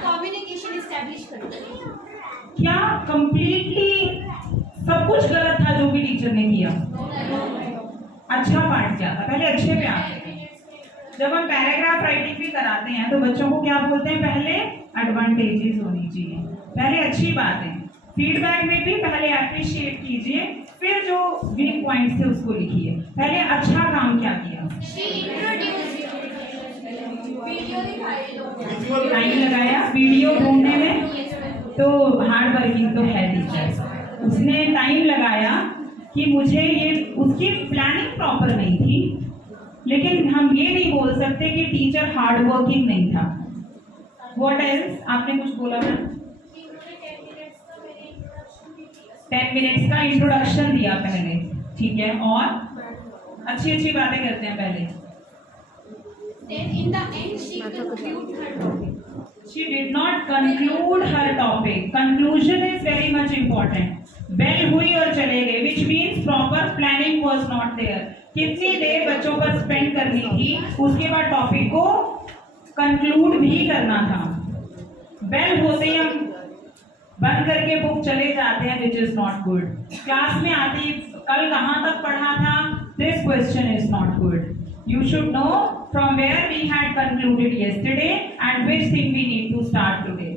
Communication establish करते हैं। क्या कंप्लीटली सब कुछ गलत था जो भी टीचर ने किया? अच्छा पार्ट क्या था? पहले अच्छे पे आते हैं। जब हम पैराग्राफ राइटिंग भी कराते हैं तो बच्चों को क्या बोलते हैं? पहले एडवांटेजेस होनी चाहिए, पहले अच्छी बातें। फीडबैक में भी पहले अप्रिशिएट कीजिए, फिर जो वीक पॉइंट्स थे उसको लिखिए। पहले अच्छा काम क्या किया? टाइम लगाया वीडियो ढूंढने में, तो हार्ड वर्किंग तो है टीचर। उसने टाइम लगाया कि मुझे ये, उसकी प्लानिंग प्रॉपर नहीं थी, लेकिन हम ये नहीं बोल सकते कि टीचर हार्ड वर्किंग नहीं था। What else? आपने कुछ बोला था? 10 मिनट्स का इंट्रोडक्शन दिया पहले, ठीक है, और अच्छी अच्छी बातें करते हैं पहले। Then in the end she concluded her topic. She did not conclude her topic. Conclusion is very much important. Bell हुई और चले गए, which means proper planning was not there. कितनी देर बच्चों पर स्पेंड करनी थी, उसके बाद टॉपिक को कंक्लूड भी करना था। बेल होते ही हम बंद करके बुक चले जाते हैं, which is not good. Class में आती कल कहाँ तक पढ़ा था, this question is not good. You should know from where we had concluded yesterday and which thing we need to start today.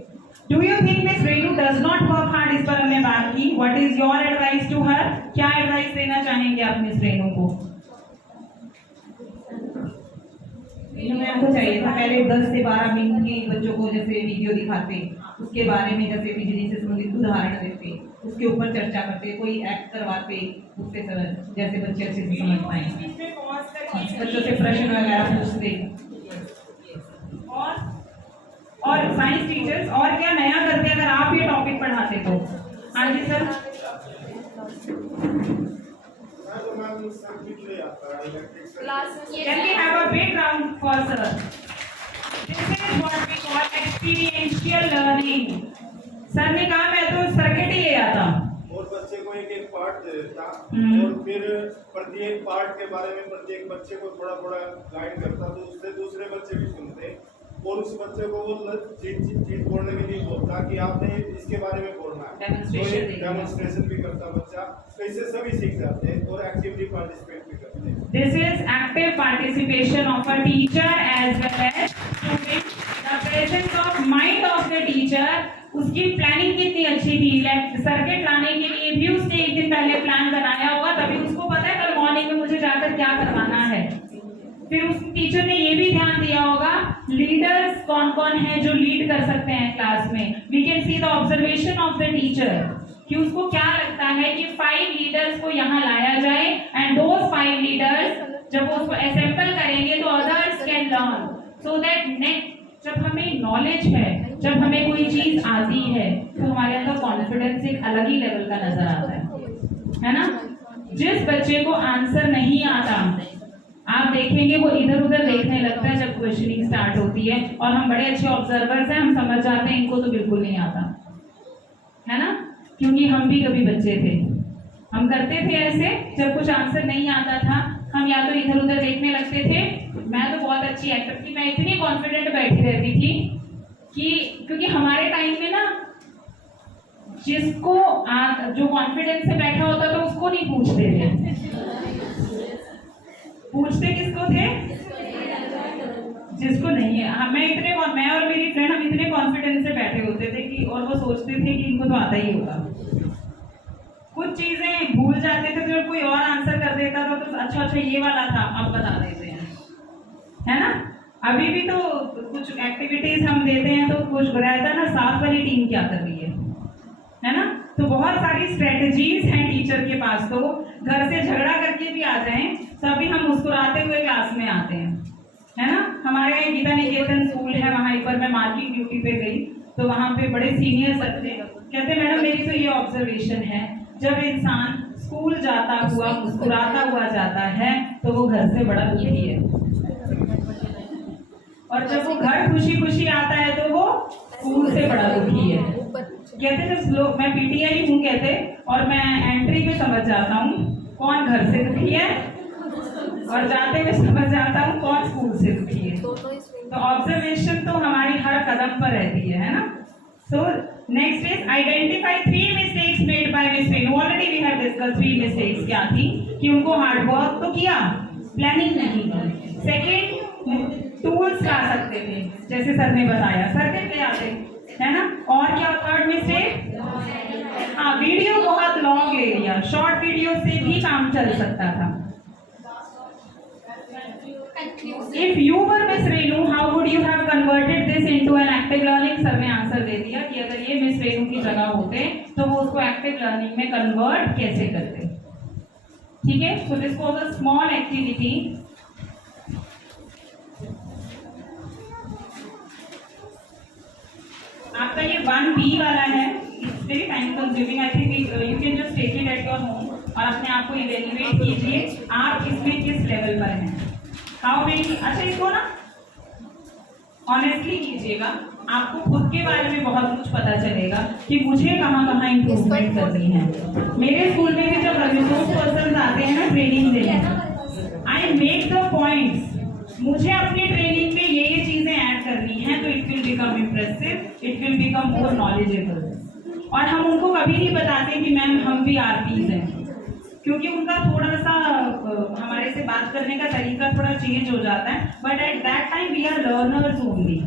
Do you think Miss Renu does not work hard? इस पर हमने बात की। What is your advice to her? क्या advice देना चाहेंगे आप miss Renu को? मैम को चाहिए था पहले 10 से 12 मिनट के बच्चों को जैसे वीडियो दिखाते, उसके बारे में जैसे बिजली से संबंधित उदाहरण देते, उसके ऊपर चर्चा करते, कोई एक्ट करवाते, उससे जैसे बच्चे अच्छे से समझ पाए, बच्चों से प्रश्न वगैरह पूछते। और साइंस टीचर्स और क्या नया करते अगर आप ये टॉपिक पढ़ाते तो? हाँ जी sir. Can we have a big round for sir? This is what we call experiential learning. Sir ने कहा मैं तो सर्किट ही ले आता और बच्चे को एक एक पार्ट दे देता और फिर प्रत्येक पार्ट के बारे में प्रत्येक बच्चे को थोड़ा थोड़ा गाइड करता, तो उससे दूसरे बच्चे भी सुनते और उस बच्चे को वो चीज बोलने के लिए बोलता कि आपने इसके बारे में बोलना है, डेमोन्स्ट्रेशन भी करता बच्चा, तो इससे सभी सीख जाते हैं और एक्टिवली पार्टिसिपेट भी करते हैं। This is active participation of a teacher as well as student. The presence of mind of the teacher. उसकी प्लानिंग कितनी अच्छी थी, सर्किट लाने के लिए भी उसने एक दिन पहले प्लान बनाया होगा, तभी उसको पता है कल मॉर्निंग में मुझे जाकर क्या करवाना है। फिर उस टीचर ने ये भी ध्यान दिया होगा लीडर्स कौन कौन है जो लीड कर सकते हैं क्लास में। We can see the observation of the teacher कि उसको क्या लगता है कि 5 लीडर्स को यहाँ लाया जाए एंड दोस 5 लीडर्स जब वो उसको असेंबल करेंगे तो others can learn, so that next जब हमें नॉलेज है, जब हमें कोई चीज आती है तो हमारे अंदर कॉन्फिडेंस एक अलग ही लेवल का नजर आता है ना। जिस बच्चे को आंसर नहीं आता आप देखेंगे वो इधर उधर देखने लगता है जब क्वेश्चनिंग स्टार्ट होती है, और हम बड़े अच्छे ऑब्जर्वर्स हैं, हम समझ जाते हैं इनको तो बिल्कुल नहीं आता है ना, क्योंकि हम भी कभी बच्चे थे, हम करते थे ऐसे। जब कुछ आंसर नहीं आता था हम या तो इधर उधर देखने लगते थे। मैं तो बहुत अच्छी एक्टर थी, मैं इतनी कॉन्फिडेंट बैठी रहती थी कि क्योंकि हमारे टाइम में ना जिसको जो कॉन्फिडेंस से बैठा होता था उसको नहीं पूछते थे, पूछते किसको थे? जिसको नहीं है। मैं और मेरी फ्रेंड हम इतने कॉन्फिडेंस से बैठे होते थे कि, और वो सोचते थे कि इनको तो आता ही होगा। कुछ चीजें भूल जाते थे तो जब कोई और आंसर कर देता था तो अच्छा ये वाला था, अब बता देते हैं, है ना। अभी भी तो कुछ एक्टिविटीज हम देते हैं तो कुछ रहता ना साथ वाली टीम क्या कर रही है ना। तो बहुत सारी स्ट्रेटजीज हैं टीचर के पास, तो घर से झगड़ा करके भी आ जाएं तभी हम मुस्कुराते हुए क्लास में आते हैं, है ना। हमारे यहाँ गीता निकेतन स्कूल है, वहाँ एक बार मैं मार्किंग ड्यूटी पे गई तो वहाँ पे बड़े सीनियर सर थे, कहते मैडम मेरी तो ये ऑब्जर्वेशन है जब इंसान स्कूल जाता हुआ मुस्कुराता हुआ जाता है तो वो घर से बड़ा दुखी है, और जब वो घर खुशी खुशी आता है तो वो स्कूल से बड़ा दुखी है। कहते जब लोग, मैं पीटीआई हूँ कहते, और मैं एंट्री में समझ जाता हूँ कौन घर से दुखी है और जाते हुए समझ जाता हूँ कौन स्कूल से दुखी है। तो ऑब्जर्वेशन तो हमारी हर कदम पर रहती है ना। So next is identify 3 mistakes made by miss Renu. Already we have discuss 3 mistakes क्या थी कि उनको हार्ड वर्क तो किया, प्लानिंग नहीं की। सेकेंड, टूल्स ला सकते थे जैसे सर ने बताया, सर्किट ले आते है ना। और क्या थर्ड मिस्टेक, हाँ वीडियो बहुत लॉन्ग ले लिया, शॉर्ट वीडियो से भी काम चल सकता था। If you were Miss Renu, how would you have converted this into an active learning? Sir ने आंसर दे दिया कि अगर ये मिस रेनू की जगह होते तो वो उसको एक्टिव लर्निंग में कन्वर्ट कैसे करते। ठीक है, so this was a small activity. आपका ये 1B वाला है, it's very time consuming. I think you can just take it at your home और अपने आप को इवेल्युएट कीजिए आप इसमें किस लेवल पर हैं। हाउ मेनी, अच्छा इसको ना ऑनेस्टली कीजिएगा, आपको खुद के बारे में बहुत कुछ पता चलेगा कि मुझे कहाँ कहाँ इम्प्रूवमेंट करनी है। मेरे स्कूल में भी जब रिसोर्स पर्सन आते हैं ना ट्रेनिंग देने, आई मेक द पॉइंट्स, मुझे अपनी ट्रेनिंग में ये चीजें ऐड करनी है तो it will become impressive, it will become more knowledgeable. और हम उनको कभी नहीं बताते कि मैम हम भी आरपीज हैं, क्योंकि उनका थोड़ा सा हमारे से बात करने का तरीका थोड़ा चेंज हो जाता है। But at that time we are learners only.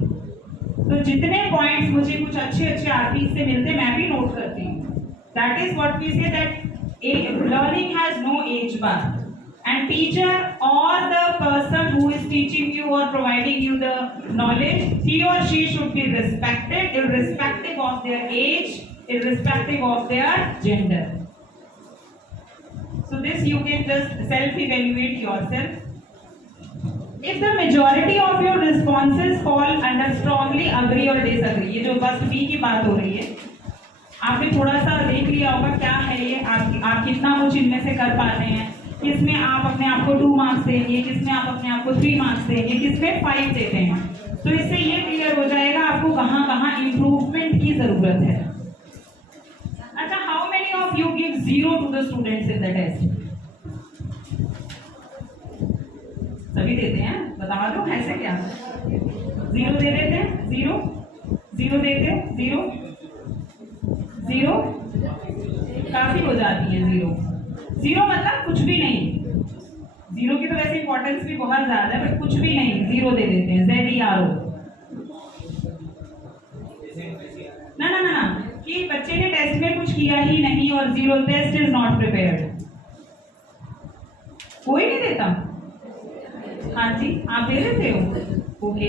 तो जितने पॉइंट्स मुझे कुछ अच्छे अच्छे आरपीज से मिलते मैं भी नोट करती हूँ। That is what we say that learning has no age bar, and teacher or the person who is teaching you or providing you the knowledge, he or she should be respected irrespective of their age, irrespective of their gender. So this you can just self-evaluate yourself. If the majority of your responses fall under strongly agree or disagree, ये जो बस B की बात हो रही है, आपने थोड़ा सा देख लिया होगा क्या है ये, आप कितना कुछ इनमें से कर पाते हैं, किसमें आप अपने आप को 2 मार्क्स देंगे, किसमें आप अपने आप को 3 मार्क्स देंगे, किसमें 5 देते हैं। तो इससे ये क्लियर हो जाएगा आपको कहाँ कहाँ इम्प्रूवमेंट की जरूरत है। अच्छा, how many of you give 0 to the students in the test? सभी देते हैं, बता दो ऐसे क्या 0 दे देते हैं, 0 0 देते हैं, 0 0 काफी हो जाती है। 0 मतलब कुछ भी नहीं, 0 की तो वैसे इंपॉर्टेंस भी बहुत ज्यादा है, बट कुछ भी नहीं 0 दे देते हैं। ZERO ना ना ना ना कि बच्चे ने टेस्ट में कुछ किया ही नहीं और 0, टेस्ट इज नॉट प्रिपेयर्ड, कोई नहीं देता। हाँ जी, आप दे देते हो, okay.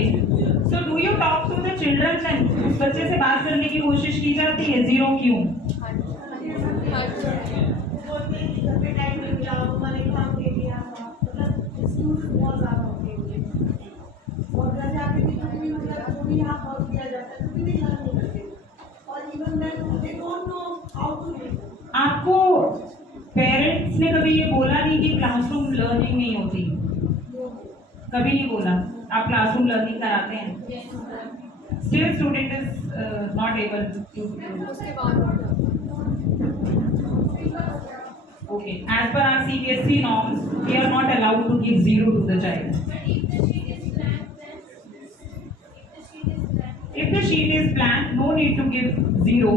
So do you talk to the children and उस बच्चे से बात करने की कोशिश की जाती है? 0 क्यों? आपको पेरेंट्स ने कभी ये बोला नहीं कि क्लासरूम लर्निंग नहीं होती? कभी नहीं बोला? आप क्लासरूम लर्निंग कराते हैं, still student is not able to. Okay, as per our CBSE norms, we are not allowed to give 0 to the child. If the sheet is blank, no need to give 0.